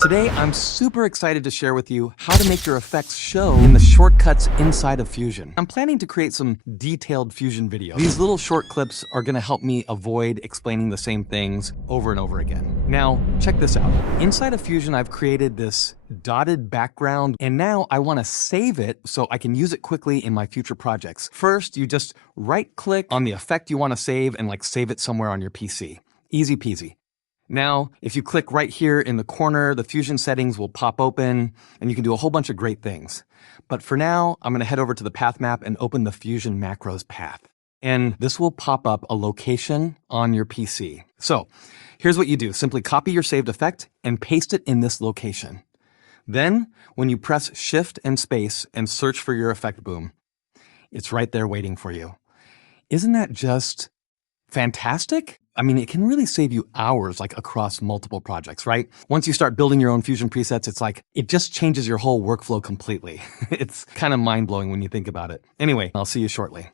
Today, I'm super excited to share with you how to make your effects show in the shortcuts inside of Fusion. I'm planning to create some detailed Fusion videos. These little short clips are gonna help me avoid explaining the same things over and over again. Now, check this out. Inside of Fusion, I've created this dotted background, and now I wanna save it so I can use it quickly in my future projects. First, you just right-click on the effect you wanna save and save it somewhere on your PC. Easy peasy. Now, if you click right here in the corner, the Fusion settings will pop open and you can do a whole bunch of great things. But for now, I'm gonna head over to the path map and open the Fusion macros path. And this will pop up a location on your PC. So here's what you do. Simply copy your saved effect and paste it in this location. Then, when you press Shift and Space and search for your effect boom, it's right there waiting for you. Isn't that just fantastic? I mean, it can really save you hours across multiple projects, right? Once you start building your own Fusion presets, it just changes your whole workflow completely. It's kind of mind-blowing when you think about it. Anyway, I'll see you shortly.